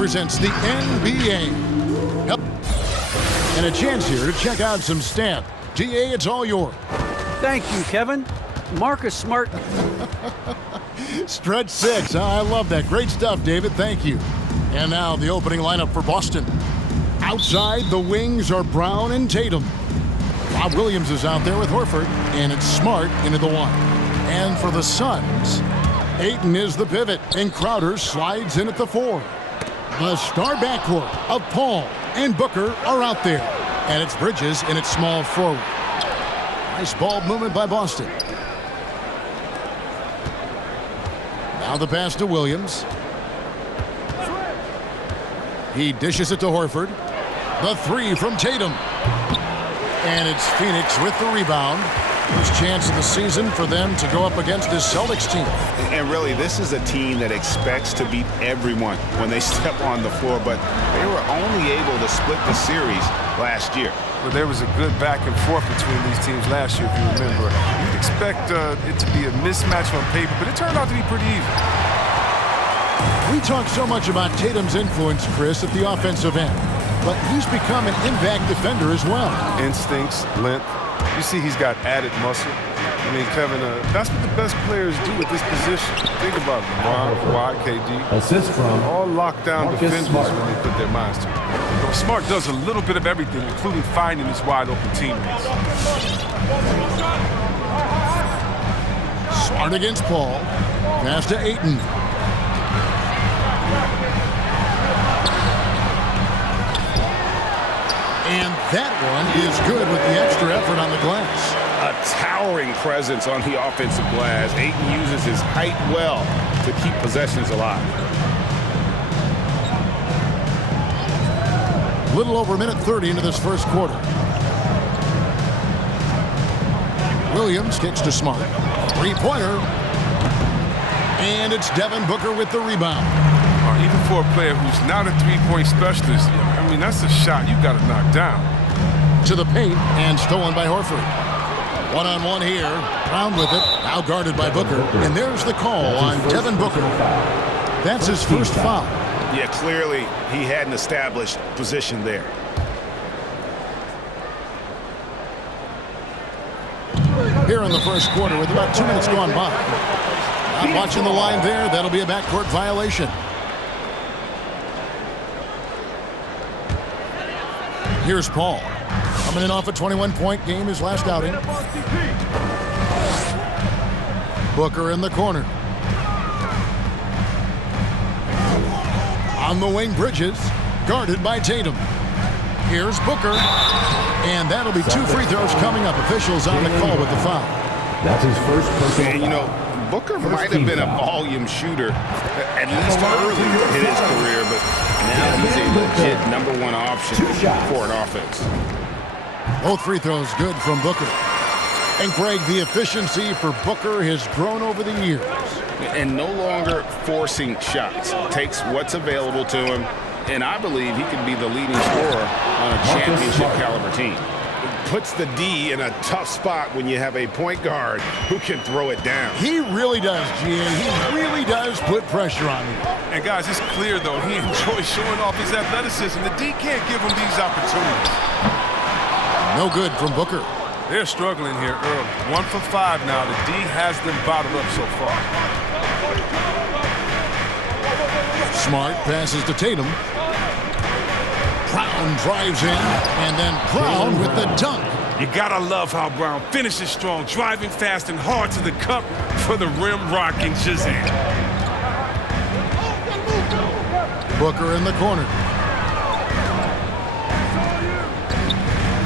represents the NBA. And a chance here to check out some stamp. DA, it's all yours. Thank you, Kevin. Marcus Smart. Stretch 6. I love that. Great stuff, David. Thank you. And now the opening lineup for Boston. Outside, the wings are Brown and Tatum. Rob Williams is out there with Horford, and it's Smart into the 1. And for the Suns, Ayton is the pivot, and Crowder slides in at the 4. The star backcourt of Paul and Booker are out there. And it's Bridges in its small forward. Nice ball movement by Boston. Now the pass to Williams. He dishes it to Horford. The 3 from Tatum. And it's Phoenix with the rebound. First chance of the season for them to go up against this Celtics team. And really, this is a team that expects to beat everyone when they step on the floor, but they were only able to split the series last year. Well, there was a good back and forth between these teams last year, if you remember. You'd expect it to be a mismatch on paper, but it turned out to be pretty even. We talk so much about Tatum's influence, Chris, at the offensive end, but he's become an impact defender as well. Instincts, length. You see he's got added muscle. I mean, Kevin, that's what the best players do at this position. Think about LeBron, Kawhi, KD. Assist from all lockdown defenders Smart. when they put their minds to it. You know, Smart does a little bit of everything, including finding his wide-open teammates. Smart against Paul. Pass to Ayton. And that one is good with the extra effort on the glass. A towering presence on the offensive glass. Ayton uses his height well to keep possessions alive. Little over a minute 30 into this first quarter. Williams kicks to Smart. Three-pointer. And it's Devin Booker with the rebound. Even for a player who's not a three-point specialist, I mean, that's a shot you got to knock down. To the paint and stolen by Horford. One-on-one here. Brown with it. Now guarded by Booker. And there's the call on Devin Booker. That's his first foul. Yeah, clearly he had an established position there. Here in the first quarter with about 2 minutes gone by. Not watching the line there. That'll be a backcourt violation. Here's Paul. Coming in off a 21-point game his last outing. Booker in the corner. On the wing, Bridges. Guarded by Tatum. Here's Booker. And that'll be 2 free throws coming up. Officials on the call with the foul. That's his first personal And, you know, Booker might have been a volume shooter, at least early in his career, but now he's a legit #1 option for an offense. Both free throws good from Booker. And Greg, the efficiency for Booker has grown over the years. And no longer forcing shots. Takes what's available to him, and I believe he could be the leading scorer on a championship caliber team. Puts the D in a tough spot when you have a point guard who can throw it down. He really does, Gene. He really does put pressure on you. And guys, it's clear though he enjoys showing off his athleticism. The D can't give him these opportunities. No good from Booker. They're struggling here early. 1 for 5 now. The D has them bottled up so far. Smart passes to Tatum. Brown drives in, and then Brown with the dunk. You gotta love how Brown finishes strong, driving fast and hard to the cup for the rim-rocking Shazam. Booker in the corner.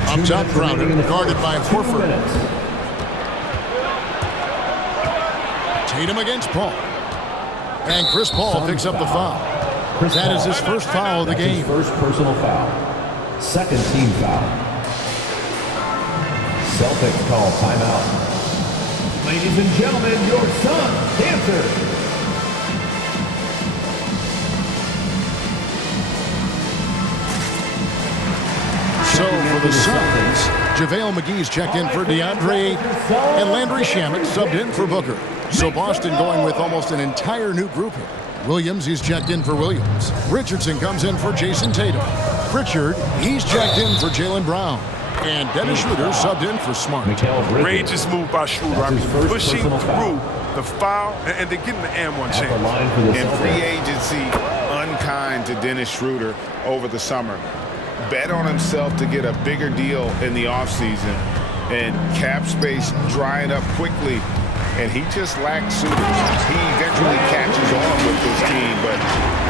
Up top, Crowder, guarded by Horford. Tatum against Paul. And Chris Paul picks up the foul. That is his first foul of the game. First personal foul. Second team foul. Celtics call timeout. Ladies and gentlemen, your Suns dancers. So for the Suns, JaVale McGee's checked in for DeAndre, and Landry Shamet subbed in for Booker. So Boston going with almost an entire new group here. Williams, he's checked in for Williams. Richardson comes in for Jason Tatum. Pritchard, he's checked in for Jaylen Brown. And Dennis Schroeder subbed in for Smart. Outrageous move by Schroeder. I mean, pushing through the foul, and they're getting the and-one chance. In free agency, unkind to Dennis Schroeder over the summer. Bet on himself to get a bigger deal in the offseason, and cap space drying up quickly, and he just lacked suitors. He eventually catches on with this team, but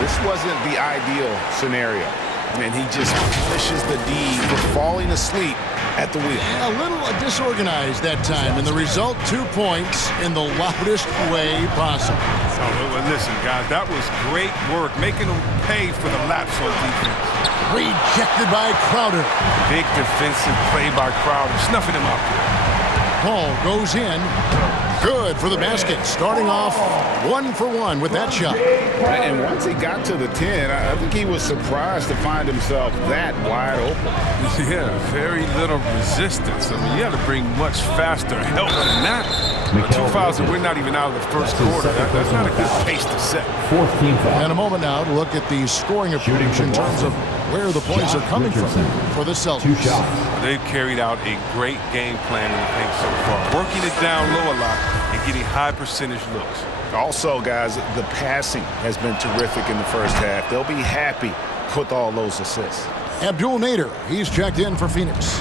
this wasn't the ideal scenario. And he just punishes the D for falling asleep at the wheel. A little disorganized that time, and the result, 2 points in the loudest way possible. Oh, well, listen, guys, that was great work, making them pay for the laps on defense. Rejected by Crowder. Big defensive play by Crowder, snuffing him out. Paul goes in. Good for the basket. Starting off 1 for 1 with that shot. And once he got to the 10, I think he was surprised to find himself that wide open. Yeah, very little resistance. I mean, you had to bring much faster help than that. 2 fouls, and we're not even out of the first quarter. That's not a good pace to set. And a moment now to look at the scoring approach in terms of where the points are coming from for the Celtics. They've carried out a great game plan in the paint so far, working it down low a lot and getting high percentage looks. Also, guys, the passing has been terrific in the first half. They'll be happy with all those assists. Abdul Nader, he's checked in for Phoenix.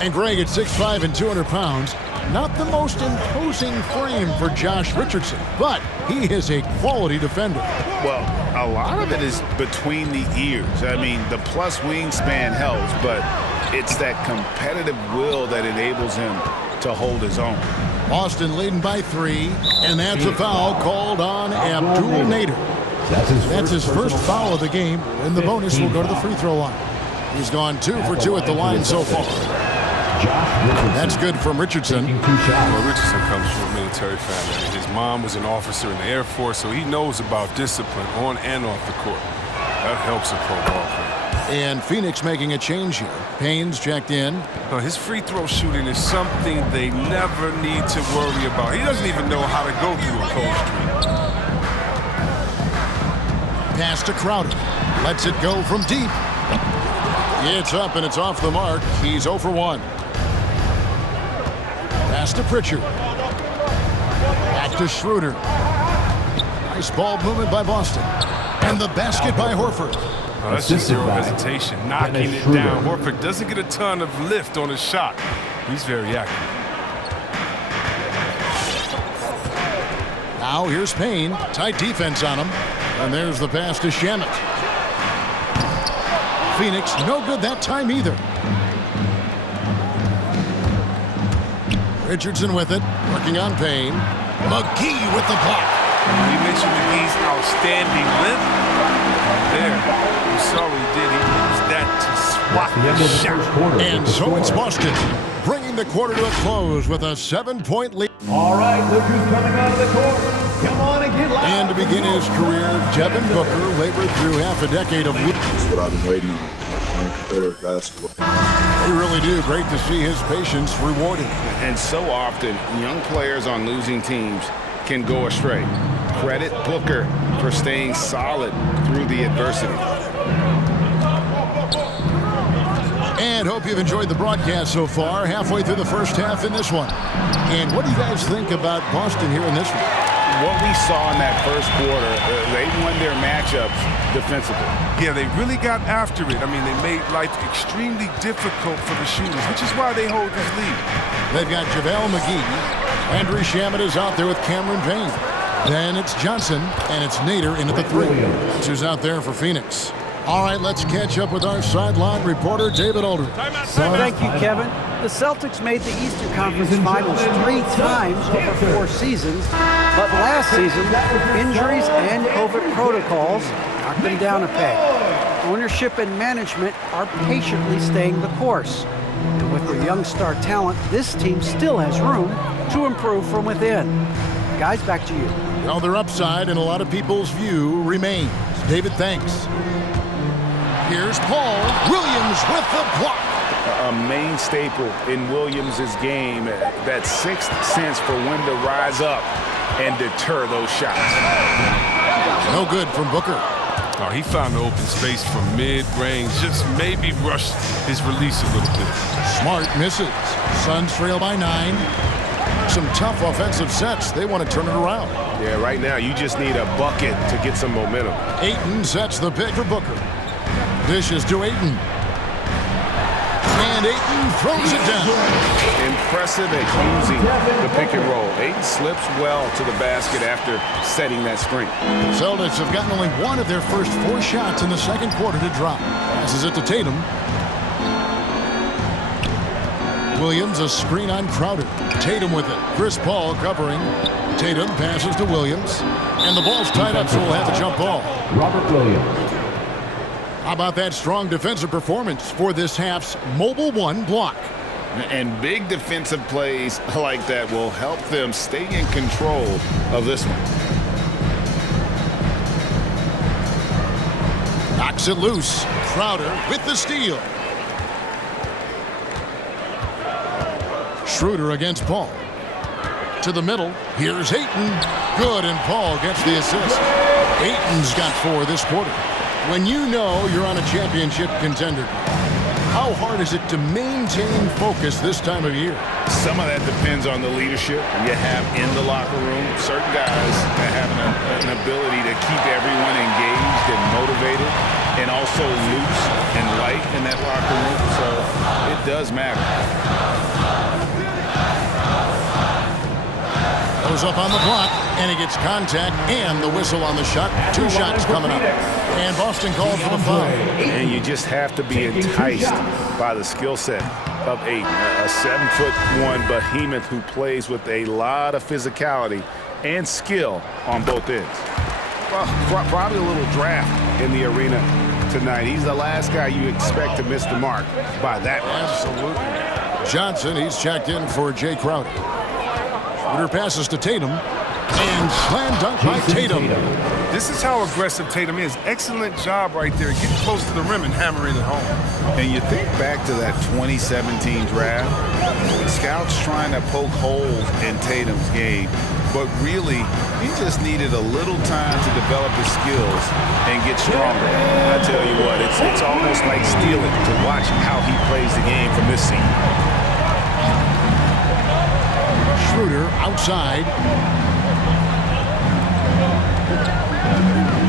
And Greg at 6'5" and 200 pounds. Not the most imposing frame for Josh Richardson, but he is a quality defender. Well, a lot of it is between the ears. I mean, the plus wingspan helps, but it's that competitive will that enables him to hold his own. Boston leading by 3, and that's a foul called on Abdul Nader. That's his first foul of the game, and the bonus will go to the free throw line. He's gone 2 for 2 at the line so far. That's good from Richardson. Well, Richardson comes from a military family. His mom was an officer in the Air Force, so he knows about discipline on and off the court. That helps a pro ball player. And Phoenix making a change here. Payne's checked in. His free throw shooting is something they never need to worry about. He doesn't even know how to go through a cold streak. Pass to Crowder. Lets it go from deep. It's up and it's off the mark. He's 0 for 1. Pass to Pritchard. Back to Schroeder. Nice ball movement by Boston. And the basket by Horford. Oh, that's just zero hesitation, knocking it down. Horford doesn't get a ton of lift on his shot. He's very active. Now here's Payne. Tight defense on him. And there's the pass to Shamet. Phoenix, no good that time either. Richardson with it, working on Payne. McGee with the block. We mentioned McGee's outstanding lift. There, you saw what he did. He used that to swat the shot. And so it's Boston, bringing the quarter to a close with a 7-point lead. All right, look who's coming out of the court. Come on and get loud. And to begin his career, Devin Booker labored through half a decade of... That's what I've been waiting on. Playing competitive basketball. They really do. Great to see his patience rewarded. And so often, young players on losing teams can go astray. Credit Booker for staying solid through the adversity. And hope you've enjoyed the broadcast so far. Halfway through the first half in this one. And what do you guys think about Boston here in this one? What we saw in that first quarter, they won their matchups defensively. Yeah, they really got after it. I mean, they made life extremely difficult for the shooters, which is why they hold this lead. They've got JaVale McGee. Landry Shamet is out there with Cameron Payne. Then it's Johnson, and it's Nader in at the 3. That's who's out there for Phoenix. All right, let's catch up with our sideline reporter, David Aldridge. Thank you, Kevin. The Celtics made the Eastern Conference Finals 3 times over 4 seasons, but last season, injuries and COVID protocols knocked them down a peg. Ownership and management are patiently staying the course. And with their young star talent, this team still has room to improve from within. Guys, back to you. Well, their upside in a lot of people's view remains. David, thanks. Here's Paul Williams with the block. A main staple in Williams' game, that sixth sense for when to rise up and deter those shots. No good from Booker. Oh, he found the open space from mid-range, just maybe rushed his release a little bit. Smart misses. Suns trail by 9. Some tough offensive sets. They want to turn it around. Yeah, right now you just need a bucket to get some momentum. Ayton sets the pick for Booker. Dishes to Ayton. And Ayton throws it down. Impressive at using the pick and roll. Ayton slips well to the basket after setting that screen. Celtics have gotten only one of their first 4 shots in the second quarter to drop. Passes it to Tatum. Williams, a screen on Crowder. Tatum with it. Chris Paul covering. Tatum passes to Williams. And the ball's tied up, so we'll have a jump ball. Robert Williams. How about that strong defensive performance for this half's Mobile 1 block? And big defensive plays like that will help them stay in control of this one. Knocks it loose. Crowder with the steal. Schroeder against Paul. To the middle. Here's Ayton. Good, and Paul gets the assist. Ayton's got 4 this quarter. When you know you're on a championship contender, how hard is it to maintain focus this time of year? Some of that depends on the leadership you have in the locker room. Certain guys have an ability to keep everyone engaged and motivated and also loose and light in that locker room. So it does matter. Goes up on the block, and he gets contact and the whistle on the shot. 2 shots coming up. And Boston called for the foul. And you just have to be enticed by the skill set of Ayton, a 7'1" behemoth who plays with a lot of physicality and skill on both ends. Well, probably a little draft in the arena tonight. He's the last guy you expect to miss the mark by that much. Absolutely. Johnson, he's checked in for Jay Crowder. Schroeder passes to Tatum. And slam dunk by Tatum. This is how aggressive Tatum is. Excellent job right there, getting close to the rim and hammering it home. And you think back to that 2017 draft, scouts trying to poke holes in Tatum's game, but really, he just needed a little time to develop his skills and get stronger. I tell you what, it's almost like stealing to watch how he plays the game from this scene. Schroeder outside.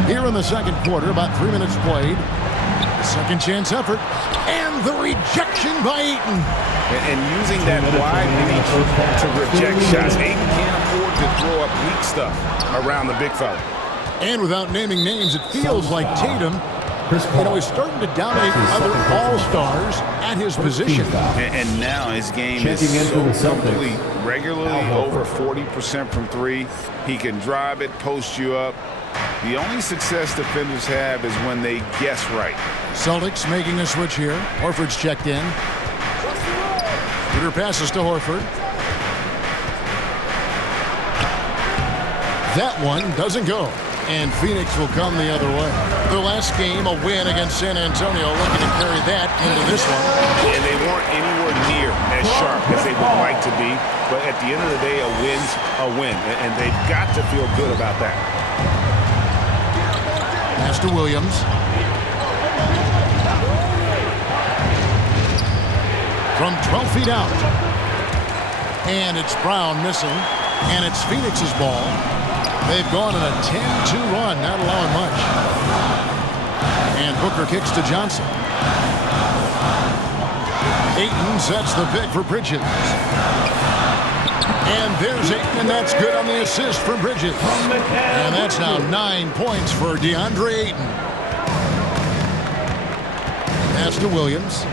Here in the second quarter, about 3 minutes played. Second chance effort. And the rejection by Ayton. And using that wide reach to reject shots. Ayton can't afford to throw up weak stuff around the big fella. And without naming names, it feels like Tatum, is starting to dominate other all-stars at his position. And now his game is so complete. Regularly over 40% from 3. He can drive it, post you up. The only success defenders have is when they guess right. Celtics making a switch here. Horford's checked in. Schroeder passes to Horford. That one doesn't go. And Phoenix will come the other way. Their last game, a win against San Antonio, looking to carry that into this one. And they weren't anywhere near as sharp as they would like to be. But at the end of the day, a win's a win. And they've got to feel good about that. Pass to Williams. From 12 feet out. And it's Brown missing. And it's Phoenix's ball. They've gone on a 10-2 run, not allowing much. And Booker kicks to Johnson. Ayton sets the pick for Bridges. And there's Ayton, and that's good on the assist from Bridges. And that's now 9 points for DeAndre Ayton. Pass to Williams.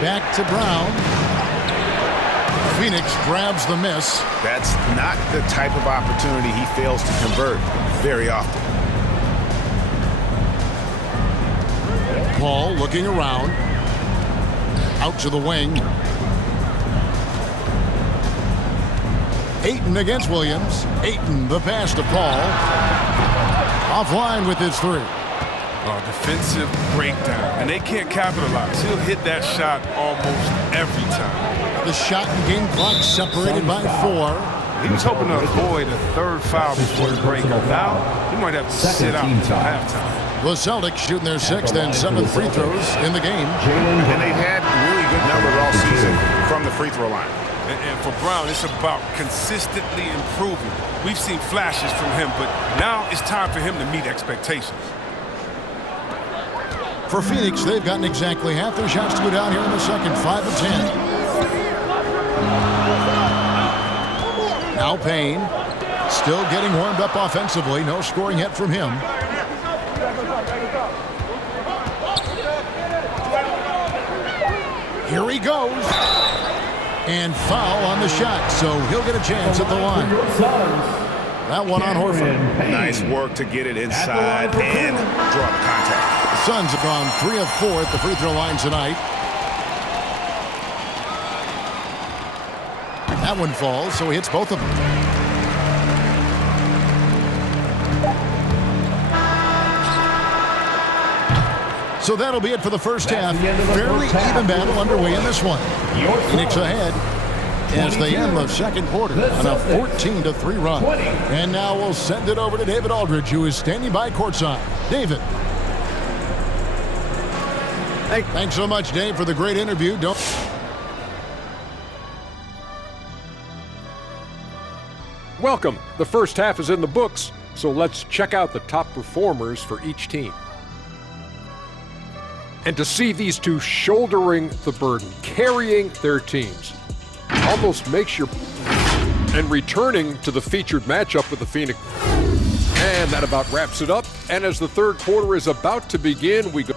Back to Brown. Phoenix grabs the miss. That's not the type of opportunity he fails to convert very often. Paul looking around. Out to the wing. Ayton against Williams. Ayton, the pass to Paul. Offline with his 3. Defensive breakdown, and they can't capitalize. He'll hit that shot almost every time. The shot and game clock separated by 4. He was hoping to avoid a third foul before the break. Now, he might have to sit out until halftime. The Celtics shooting their 6th and 7th free throws in the game. And they've had really good numbers all season from the free throw line. And for Brown, it's about consistently improving. We've seen flashes from him, but now it's time for him to meet expectations. For Phoenix, they've gotten exactly half their shots to go down here in the second, 5 of 10. Now Payne, still getting warmed up offensively. No scoring yet from him. Here he goes. And foul on the shot, so he'll get a chance at the line. That one on Horford. Nice work to get it inside and draw the contact. The Suns have gone 3 of 4 at the free throw line tonight. That one falls, so he hits both of them. So that'll be it for the first half. Fairly even battle underway in this one. Phoenix ahead as they end the second quarter on a 14-3 run. And now we'll send it over to David Aldridge, who is standing by courtside. David. Thanks so much, Dave, for the great interview. Welcome. The first half is in the books, so let's check out the top performers for each team. And to see these two shouldering the burden, carrying their teams, almost makes your... And returning to the featured matchup with the Phoenix. And that about wraps it up. And as the third quarter is about to begin, we go...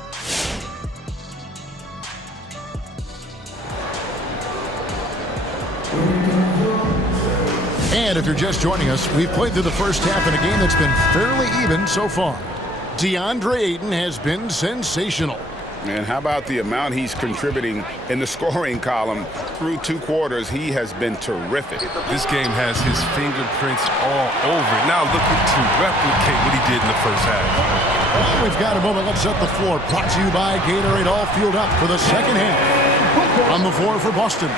And if you're just joining us, we've played through the first half in a game that's been fairly even so far. DeAndre Ayton has been sensational. And how about the amount he's contributing in the scoring column? Through 2 quarters, he has been terrific. This game has his fingerprints all over it. Now looking to replicate what he did in the first half. Well, we've got a moment. Let's set the floor. Brought to you by Gatorade, all fueled up for the second half. On the floor for Boston.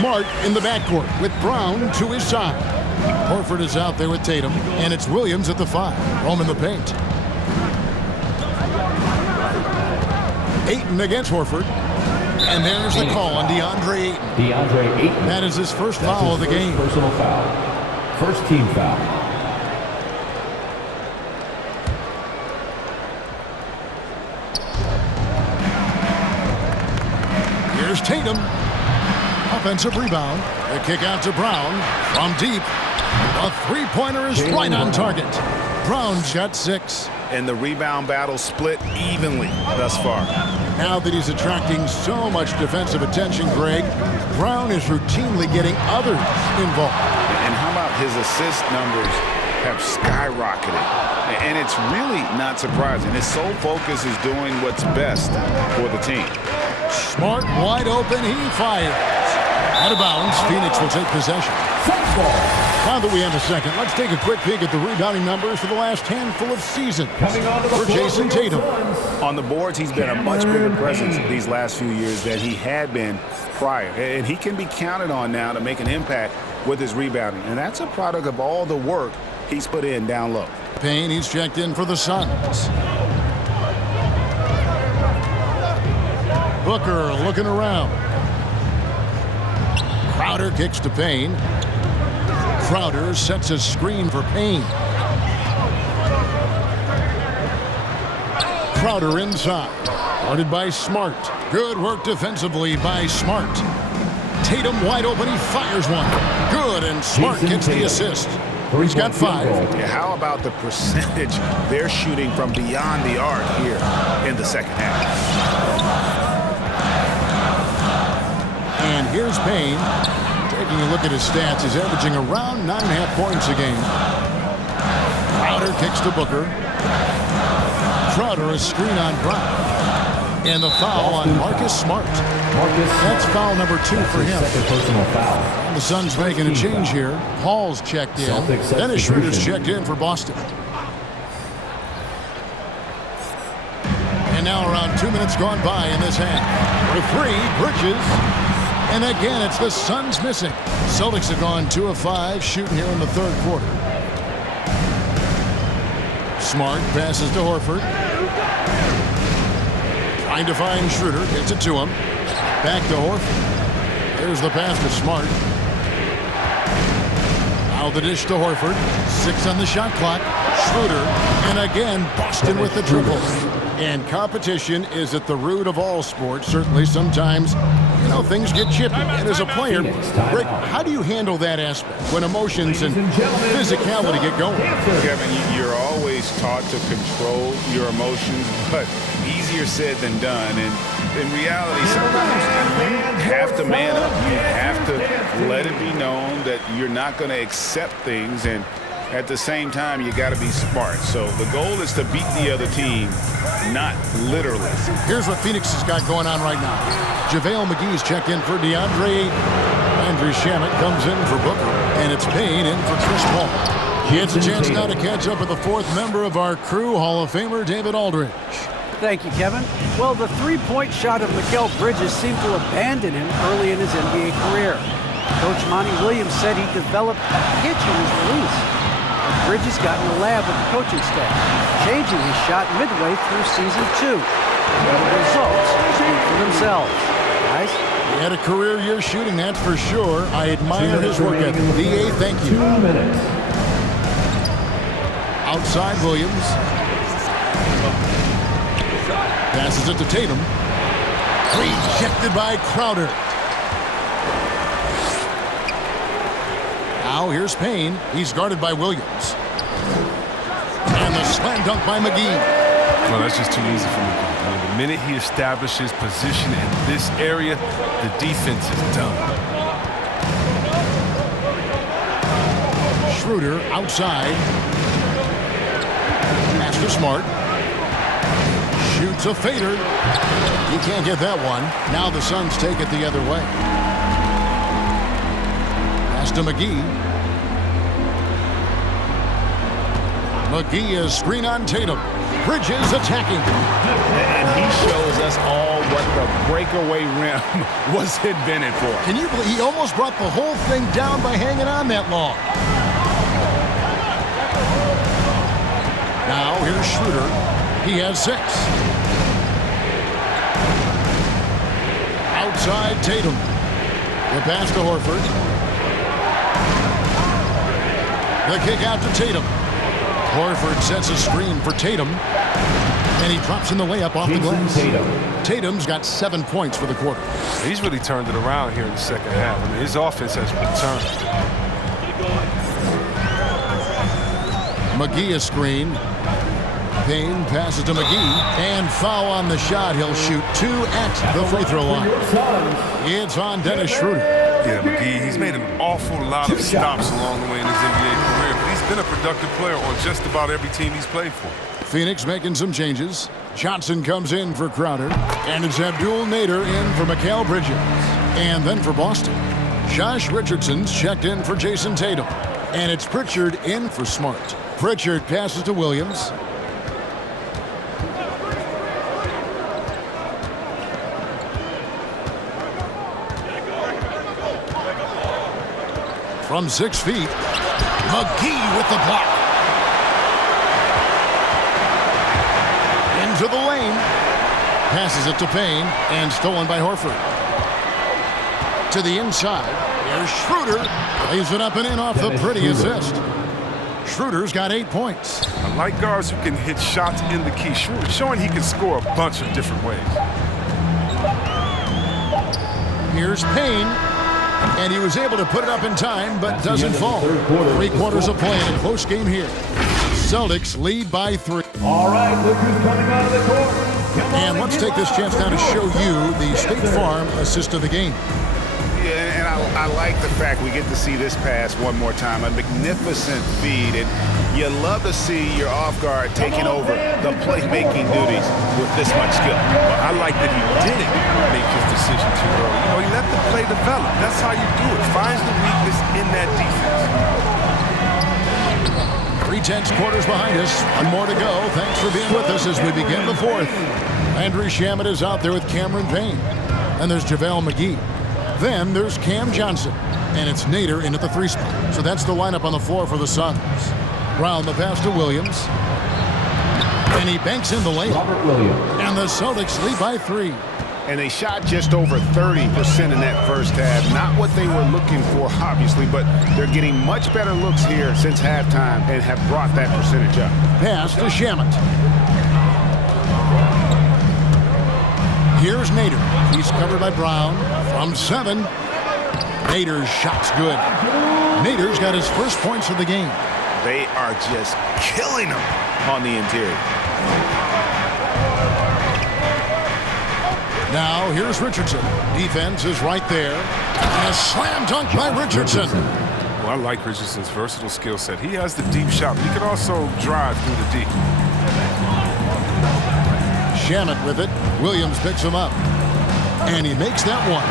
Smart in the backcourt with Brown to his side. Horford is out there with Tatum, and it's Williams at the 5. Roman the paint. Ayton against Horford. And there's the call on DeAndre Ayton. DeAndre Ayton. That is his first foul of the game. Personal foul. First team foul. Here's Tatum. Offensive rebound. The kick out to Brown from deep. A three-pointer is right on target. Brown's got 6. And the rebound battle split evenly thus far. Now that he's attracting so much defensive attention, Greg, Brown is routinely getting others involved. And how about his assist numbers have skyrocketed? And it's really not surprising. His sole focus is doing what's best for the team. Smart, wide open, he fires. Out of bounds, Phoenix will take possession. Now that we have a second, let's take a quick peek at the rebounding numbers for the last handful of seasons for Jason Tatum. On the boards, he's been a much bigger presence these last few years than he had been prior. And he can be counted on now to make an impact with his rebounding. And that's a product of all the work he's put in down low. Payne, he's checked in for the Suns. Booker looking around. Crowder kicks to Payne. Crowder sets a screen for Payne. Crowder inside. Guarded by Smart. Good work defensively by Smart. Tatum wide open. He fires one. Good, and Smart gets the assist. He's got 5. Yeah, how about the percentage they're shooting from beyond the arc here in the second half? And here's Payne. Taking a look at his stats, he's averaging around 9.5 points a game. Crowder kicks to Booker. Crowder a screen on Brown. And the foul on Marcus Smart. That's foul number 2 for him. Second personal foul. The Suns making a change here. Hall's checked in. Dennis Schroeder's checked in for Boston. And now around 2 minutes gone by in this half. For three, Bridges. And again, it's the Suns missing. Celtics have gone 2 of 5 shooting here in the third quarter. Smart passes to Horford. Trying to find Schroeder. Gets it to him. Back to Horford. There's the pass to Smart. Now the dish to Horford. 6 on the shot clock. Schroeder. And again, Boston with the triple. And competition is at the root of all sports. Certainly sometimes, things get chippy. And as a player, Rick, how do you handle that aspect when emotions and physicality get going? Kevin, you're always taught to control your emotions, but easier said than done. And in reality, sometimes you have to man up. You have to let it be known that you're not going to accept things, and at the same time, you got to be smart. So the goal is to beat the other team, not literally. Here's what Phoenix has got going on right now. JaVale McGee's checked in for DeAndre. Andrew Shamet comes in for Booker, and it's Payne in for Chris Paul. He has a chance now to catch up with the fourth member of our crew, Hall of Famer David Aldridge. Thank you, Kevin. Well, the three-point shot of Mikal Bridges seemed to abandon him early in his NBA career. Coach Monty Williams said he developed a hitch in his release. Bridges got in the lab with the coaching staff, changing his shot midway through season 2. And the results speak for themselves. Guys? He had a career year shooting, that's for sure. I admire his work ethic. DA, thank you. 2 minutes. Outside Williams. Passes it to Tatum. Rejected by Crowder. Now here's Payne. He's guarded by Williams. And the slam dunk by McGee. Well, that's just too easy for McGee. The minute he establishes position in this area, the defense is done. Schroeder outside. Pass to Smart. Shoots a fader. He can't get that one. Now the Suns take it the other way. Pass to McGee. McGee is screen on Tatum. Bridges attacking. And he shows us all what the breakaway rim was invented for. Can you believe he almost brought the whole thing down by hanging on that long? Now here's Schroeder. He has 6. Outside Tatum. The pass to Horford. The kick out to Tatum. Horford sets a screen for Tatum. And he drops in the layup off the glass. Tatum's got 7 points for the quarter. He's really turned it around here in the second half. I mean, his offense has returned. McGee is screened. Payne passes to McGee. And foul on the shot. He'll shoot 2 at the free throw line. It's on Dennis Schroeder. Yeah, McGee, he's made an awful lot of stops along the way in his NBA career, but he's been a productive player on just about every team he's played for. Phoenix making some changes. Johnson comes in for Crowder. And it's Abdul Nader in for Mikal Bridges. And then for Boston, Josh Richardson's checked in for Jason Tatum. And it's Pritchard in for Smart. Pritchard passes to Williams. From 6 feet, McGee with the block. Into the lane. Passes it to Payne and stolen by Horford. To the inside. There's Schroeder. Lays it up and in off the pretty assist. Schroeder's got 8 points. I like guards who can hit shots in the key, showing he can score a bunch of different ways. Here's Payne. And he was able to put it up in time, but doesn't fall. 3 quarters of play in a close game here. Celtics lead by 3. All right, look who's coming out of the court. And let's take this chance now to show you the State Farm assist of the game. Yeah, and I like the fact we get to see this pass one more time. A magnificent feed. And you love to see your off guard taking over the playmaking duties with this much skill. Well, I like that he didn't make his decision too early. He let the play develop. That's how you do it. Finds the weakness in that defense. 3/10 quarters behind us. 1 more to go. Thanks for being with us as we begin the 4th. Landry Shamet is out there with Cameron Payne. And there's JaVale McGee. Then there's Cam Johnson. And it's Nader in at the 3 spot. So that's the lineup on the floor for the Suns. Brown the pass to Williams. And he banks in the lane. Robert Williams. And the Celtics lead by 3. And they shot just over 30% in that first half. Not what they were looking for, obviously, but they're getting much better looks here since halftime and have brought that percentage up. Pass to Shamet. Here's Nader. He's covered by Brown from 7. Nader's shot's good. Nader's got his first points of the game. They are just killing them on the interior. Now here's Richardson. Defense is right there. And a slam dunk by Richardson. Well, I like Richardson's versatile skill set. He has the deep shot, but he can also drive through the deep. Shamet with it. Williams picks him up. And he makes that one.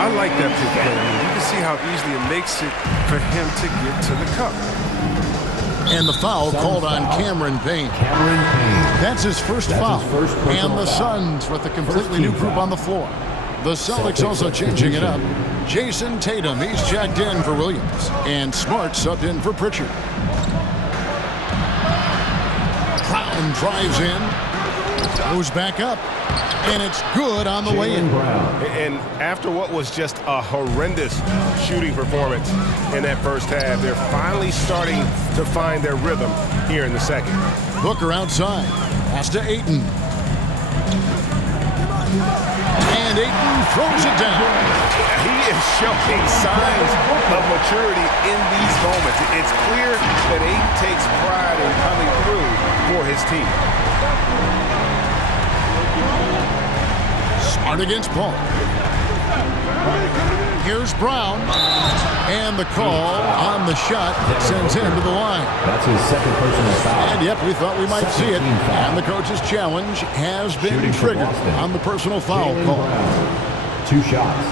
I like that pick play. You can see how easily it makes it for him to get to the cup. And the foul called on Cameron Payne. That's his first foul. And the Suns with a completely new group on the floor. The Celtics also changing it up. Jason Tatum, he's checked in for Williams. And Smart subbed in for Pritchard. Brown drives in. Goes back up. And it's good on the way in. And after what was just a horrendous shooting performance in that first half, they're finally starting to find their rhythm here in the second. Booker outside. Pass to Ayton. And Ayton throws it down. He is showing signs of maturity in these moments. It's clear that Ayton takes pride in coming through for his team. Smart against Paul. Here's Brown. And the call on the shot sends him to the line. That's his second personal foul. And yep, we thought we might see it. And the coach's challenge has been triggered on the personal foul call. 2 shots.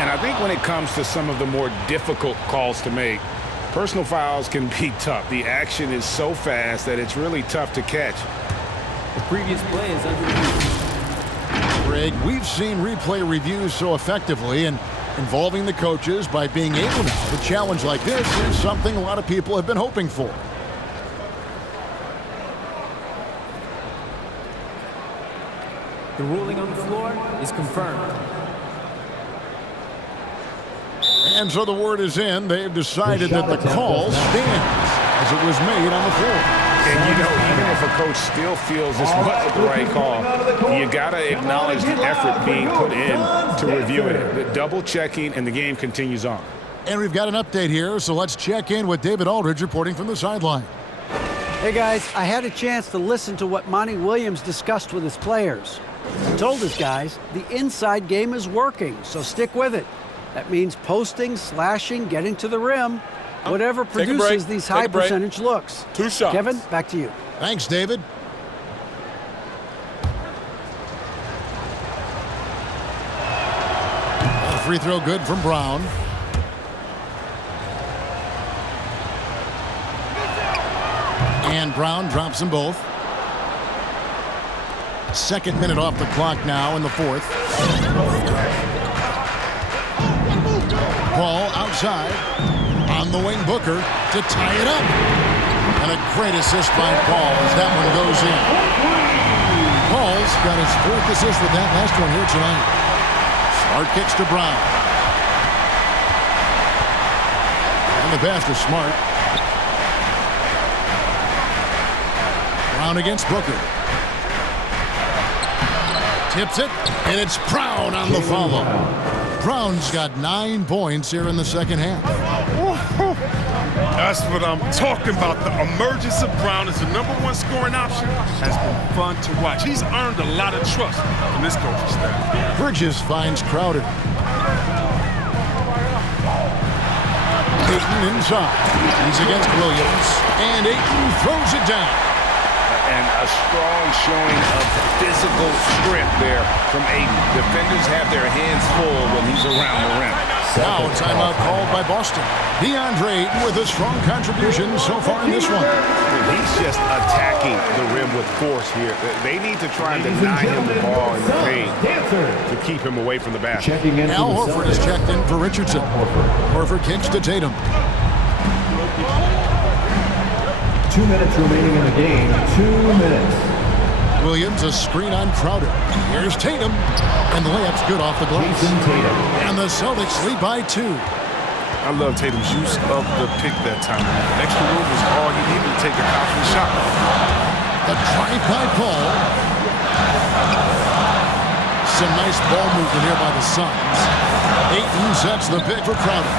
And I think when it comes to some of the more difficult calls to make, personal fouls can be tough. The action is so fast that it's really tough to catch. The previous play is under review. Greg, we've seen replay reviews so effectively and involving the coaches by being able to challenge like this is something a lot of people have been hoping for. The ruling on the floor is confirmed. And so the word is in. They've decided that the call stands as it was made on the floor. And, you know, even if a coach still feels this wasn't the right call, you got to acknowledge the effort being put in to reviewing it. The double checking, and the game continues on. And we've got an update here, so let's check in with David Aldridge reporting from the sideline. Hey guys, I had a chance to listen to what Monty Williams discussed with his players. He told his guys the inside game is working, so stick with it. That means posting, slashing, getting to the rim, whatever produces these high percentage looks. 2 shots. Kevin, back to you. Thanks, David. A free throw good from Brown. And Brown drops them both. 2nd minute off the clock now in the 4th. Ball outside. On the wing, Booker to tie it up. And a great assist by Paul as that one goes in. Paul's got his 4th assist with that last one here tonight. Smart kicks to Brown. And the pass to Smart. Brown against Booker. Tips it, and it's Brown on the follow. Brown's got 9 points here in the second half. That's what I'm talking about. The emergence of Brown as the #1 scoring option has been fun to watch. He's earned a lot of trust from this coaching staff. Bridges finds Crowder. Ayton inside. He's against Williams. And Ayton throws it down. And a strong showing of physical strength there from Ayton. Defenders have their hands full when he's around the rim. Now a timeout called by Boston. DeAndre Ayton with a strong contribution so far in this one. He's just attacking the rim with force here. They need to try and deny him the ball in the paint to keep him away from the basket. Al Horford is checked in for Richardson. Horford kicks to Tatum. 2 minutes remaining in the game. 2 minutes. Williams, a screen on Crowder. Here's Tatum. And the layup's good off the glass. And the Celtics lead by 2. I love Tatum's use of the pick that time. The extra room was all he needed to take a confident shot. The drive by Paul. Some nice ball movement here by the Suns. Ayton sets the pick for Crowder.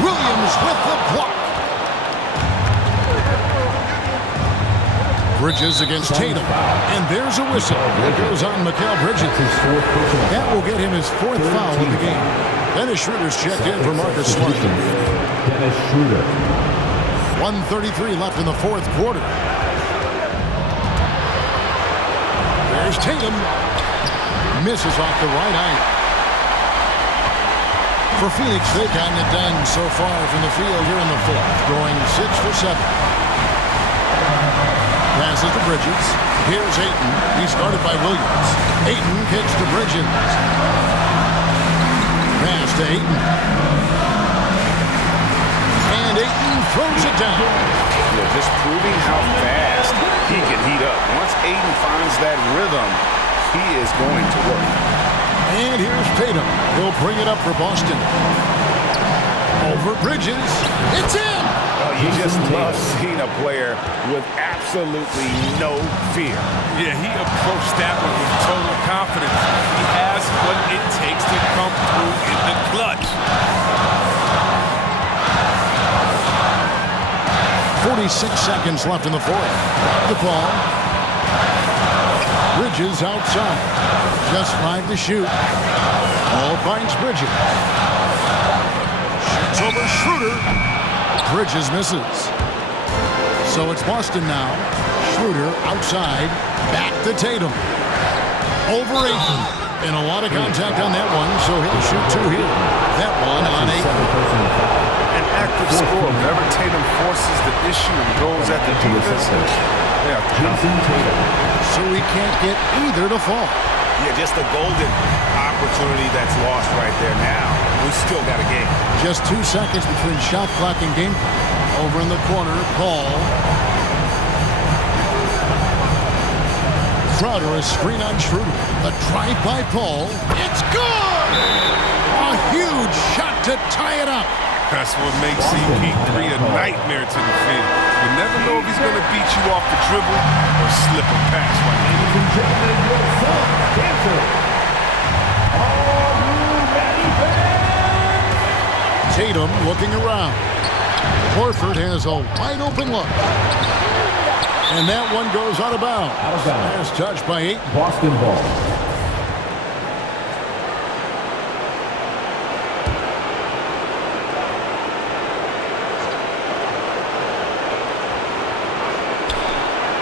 Williams with the block. Bridges against Tatum. And there's a whistle. That goes on Mikal Bridges. That will get him his 4th foul of the game. Dennis Schroeder's checked in for Marcus Smart. Dennis Schroeder. 1:33 left in the 4th quarter. There's Tatum. Misses off the right eye. For Phoenix, they've gotten it done so far from the field here in the 4th, going 6 for 7. Passes to Bridges. Here's Ayton. He's guarded by Williams. Ayton kicks to Bridges. Pass to Ayton. And Ayton throws it down. Yeah, just proving how fast he can heat up. Once Ayton finds that rhythm, he is going to work. And here's Tatum. He'll bring it up for Boston. Over Bridges. It's in! You just love seeing a player with absolutely no fear. Yeah, he approached that one with total confidence. He has what it takes to come through in the clutch. 46 seconds left in the 4th. The ball. Bridges outside. Just 5 to shoot. Ball finds Bridges. Shoots over Schroeder. Bridges misses. So it's Boston now. Schroeder outside. Back to Tatum. Over Ayton. And a lot of contact on that one, so he'll shoot 2 here. That one on Ayton. An active score. Whenever Tatum forces the issue and goes at the defense, so he can't get either to fall. Yeah, just a golden opportunity that's lost right there now. We still got a game. Just 2 seconds between shot clock and game clock. Over in the corner, Paul. Crowder, a screen on Schroeder. The drive by Paul. It's good! A huge shot to tie it up. That's what makes CP3 a nightmare to defend. You never know if he's going to beat you off the dribble or slip a pass right now. Ladies and gentlemen, your son, Dancer. Are you ready, fans? Tatum looking around. Horford has a wide open look. And that one goes out of bounds. Last touch by Ayton. Boston ball.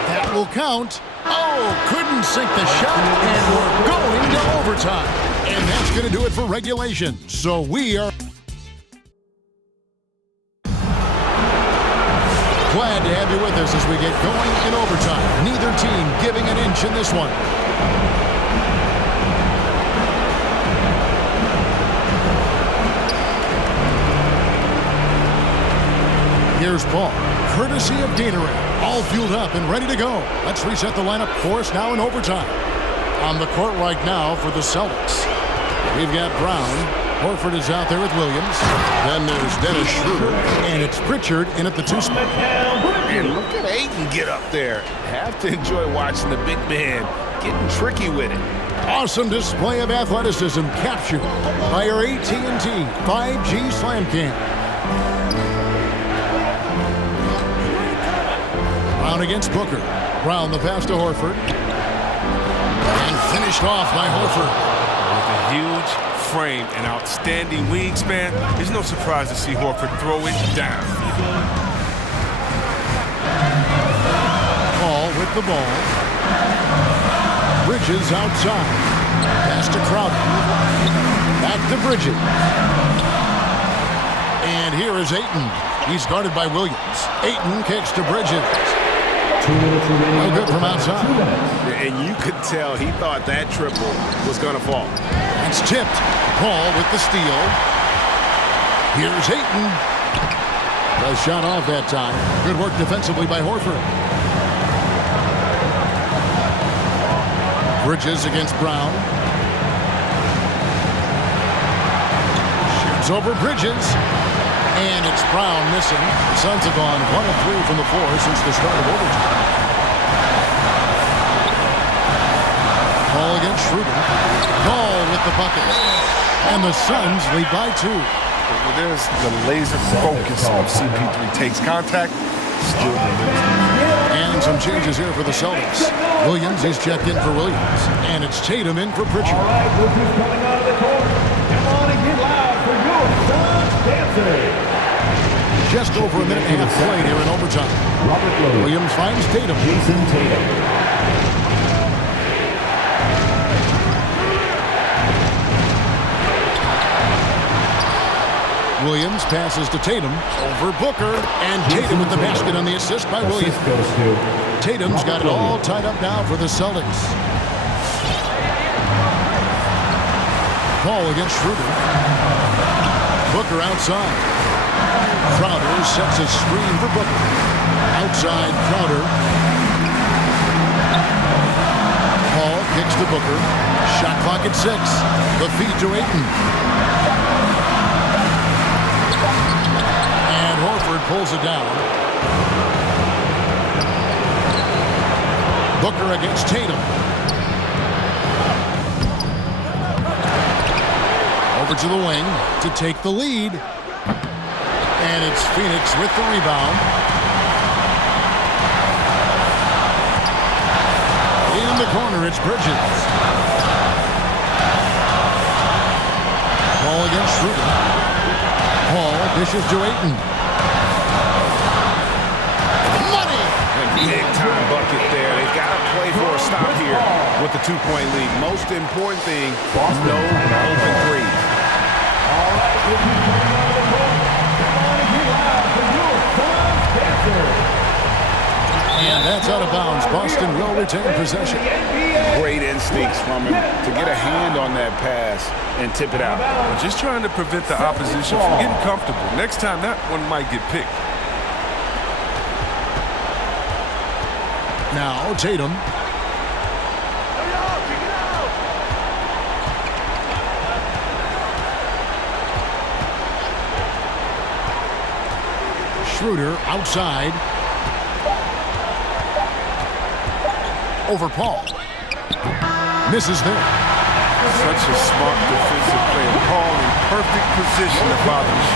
That will count. Oh, couldn't sink the shot. And we're going to overtime. And that's going to do it for regulation. So we are glad to have you with us as we get going in overtime. Neither team giving an inch in this one. Here's Paul, courtesy of Gatorade. All fueled up and ready to go. Let's reset the lineup for us now in overtime. On the court right now for the Celtics, we've got Brown. Horford is out there with Williams. Then there's Dennis Schroeder. And it's Pritchard in at the 2 spot. And look at Ayton get up there. Have to enjoy watching the big man getting tricky with it. Awesome display of athleticism captured by our AT&T 5G Slam Cam. Brown against Booker. Brown the pass to Horford. And finished off by Horford. With a huge frame and outstanding wingspan, there's no surprise to see Horford throw it down. with the ball. Bridges outside. Pass to Crowder. Back to Bridges. And here is Ayton. He's guarded by Williams. Ayton kicks to Bridges. No good from outside. And you could tell he thought that triple was going to fall. It's tipped. Paul with the steal. Here's Ayton. The shot off that time. Good work defensively by Horford. Bridges against Brown. Shoots over Bridges. And it's Brown missing. The Suns have gone 1 of 3 from the floor since the start of overtime. Ball against Schroeder. Ball with the bucket. And the Suns lead by 2. Well, there's the laser focus of CP3. Takes contact, still delivers. And some changes here for the Celtics. Williams is checked in for Williams. And it's Tatum in for Pritchard. All right, look who's coming out of the corner. Come on and get loud for your Suns dancing. Just over a minute and a half played here in overtime. Williams finds Tatum. Jason Tatum. Williams passes to Tatum over Booker, and Tatum with the basket on the assist by Williams. Tatum's got it all tied up now for the Celtics. Ball against Schroeder. Booker outside. Crowder sets a screen for Booker. Outside Crowder. Paul kicks to Booker. Shot clock at 6. The feed to Ayton. And Horford pulls it down. Booker against Tatum. Over to the wing to take the lead. And it's Phoenix with the rebound. In the corner, it's Bridges. Ball against Schroeder. Paul dishes to Ayton. Money! And big-time bucket there. They've got to play for a stop here with the 2-point lead. Most important thing, no open threes. All right, look who's coming out of the corner. Come on and get loud for your Suns dancing. And that's out of bounds. Boston will retain possession. Great instincts from him to get a hand on that pass and tip it out. We're just trying to prevent the opposition from getting comfortable. Next time, that one might get picked. Now Tatum. Schroeder outside. Over Paul. Misses there. Such a smart defensive player. Paul in perfect position to bother the shot.